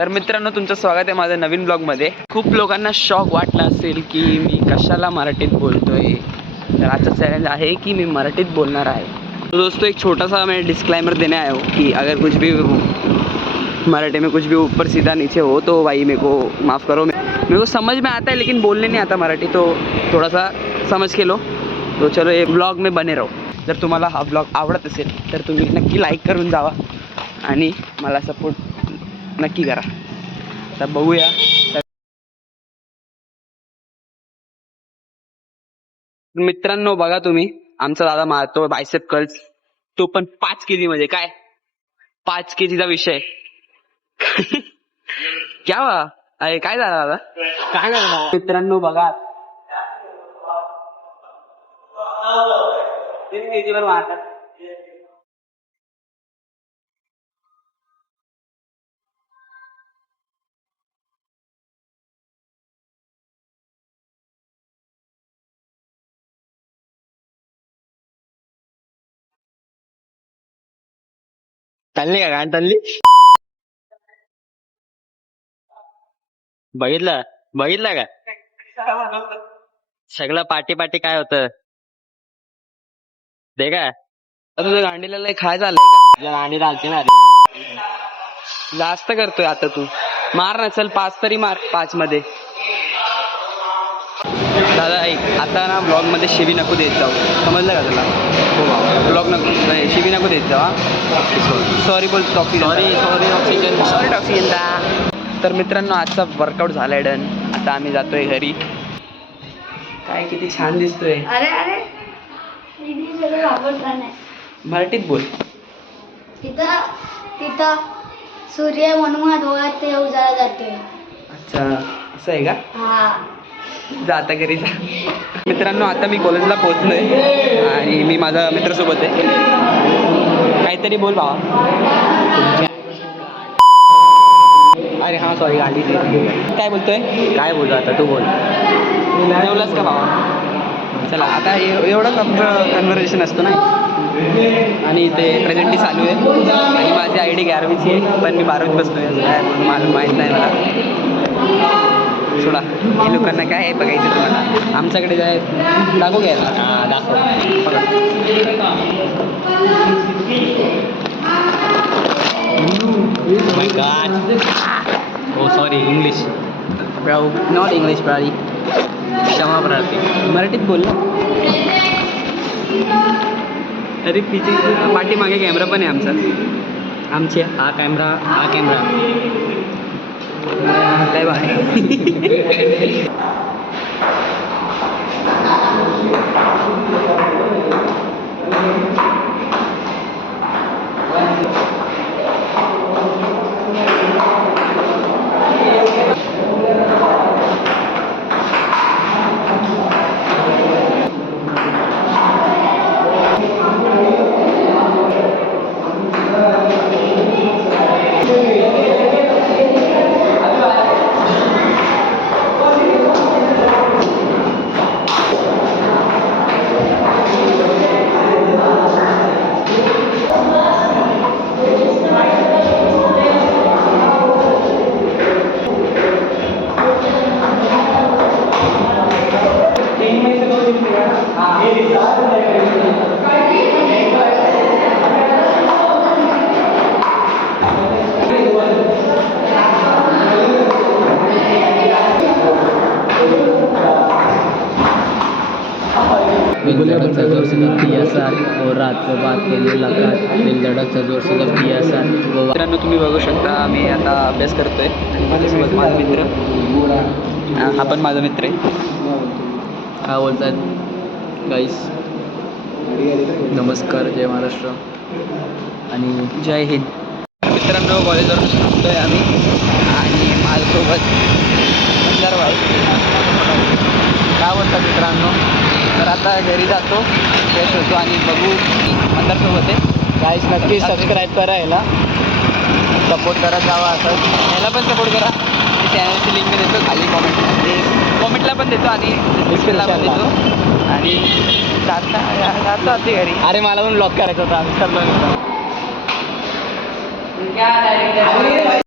तर मित्रांनो, तुमचं स्वागत आहे माझ्या नवीन ब्लॉगमध्ये. खूप लोकांना शॉक वाटला असेल की मी कशाला मराठीत बोलतोय. तर आजचा चॅलेंज आहे की मी मराठीत बोलणार आहे. तो दोस्तों, एक छोटा सा मैं डिस्क्लेमर देने आया हूँ कि अगर कुछ भी मराठी में कुछ भी ऊपर सीधा नीचे हो तो भाई मेरे को माफ़ करो. मेरे को समझ में आता है लेकिन बोलने नहीं आता मराठी, तो थोड़ा सा समझ के लो. तो चलो ये ब्लॉग में बने रहो. जर तुम्हाला हा ब्लॉग आवडत असेल तर तुम्ही नक्की लाईक करून जावा आणि मला सपोर्ट नक्की करा. तर बघूया. मित्रांनो, बघा तुम्ही, आमचा दादा मारतो बायसेप कर्ल्स, तो पण 5 kg मध्ये. काय 5 kg विषय क्या वा अरे काय झालं दादा, काय झालं मित्रांनो? बघा 3 kg वर मारतात. चालली का गाण चालली? बघितलं बघितलं का सगळं पाठी पाठी काय होतं ते काय? तुझं गांडीला लय खाय झालंय का? तुझ्या गाणी चालते ना रे. जास्त करतोय आता तू. मार ना, चल 5 तरी मार. 5 मध्ये. दादा ऐक, आता ना ब्लॉग मध्ये शिवी नको देत जाऊ, समजलं का तुला? ब्लॉग नको, शिवी नको देत जाऊ. सॉरी बोल. Sorry oxygen. सॉरी टॉक्सिजन. तर मित्रांनो, आजचा वर्कआउट झालाय डन. आता आम्ही जातोय घरी. काय किती छान दिसतोय. अरे अरे दीदी सगळं वापरता नाही. मराठीत बोल. तिथं तिथं सूर्य म्हणून डोळ्यात ते उजाळा जातोय. अच्छा, असं आहे का? हा, जा आता घरी जा. मित्रांनो, आता मी कॉलेजला पोहोचलोय आणि मी माझ्या मित्रासोबत आहे. काहीतरी बोल भावा. अरे हा सॉरी गाडी. काय बोलतोय? काय बोलू आता तू बोल. जेवलास का भावा? चला, आता एवढंच आमचं कन्व्हर्सेशन असतं ना. आणि ते प्रेझेंटली चालू आहे आणि माझी ID 11वीची आहे, पण मी 12वीत बसतोय. काय म्हणून मला माहीत नाही. मला सोडा, हे लोकांना काय आहे बघायचं तुम्हाला. आमच्याकडे जाय दाखवू घ्यायला. हा दाखव. My god. Oh sorry English. Not English प्राणी. क्षमा प्रार्थी. मराठीत बोल ना. अरे पिछे पाठीमागे कॅमेरा पण आहे आमचा. आमचे हा कॅमेरा. काय बाय. दिल धड़कता जोर से करती है साथ और रात को बात के मुलाकात. दिल धड़कता जोर से करती है साथ. मित्रांनो, तुम्ही बघू शकता मी आता अभ्यास करतोय आणि माझ्यासोबत माझा मित्र. हा पण माझा मित्र आहे. काय बोलतात गाईस? नमस्कार, जय महाराष्ट्र आणि जय हिंद. मित्रांनो, कॉलेजवरून थांबतोय आम्ही आणि माझ्यासोबत संदर्भ आहे. काय बोलतात मित्रांनो? तर आता घरी जातो, फ्रेश होतो आणि बघू मंदारसोबत आहे. गाईस नक्की सबस्क्राईब करा याला. सपोर्ट करत जावा. असं याला पण सपोर्ट करा. चॅनलची लिंक मी देतो खाली कॉमेंटला पण देतो आणि डिस्क्रिप्शनला पण देतो. आणि जातो आधी घरी. अरे मला पण ब्लॉग करायचा होता. आम्ही चाललो.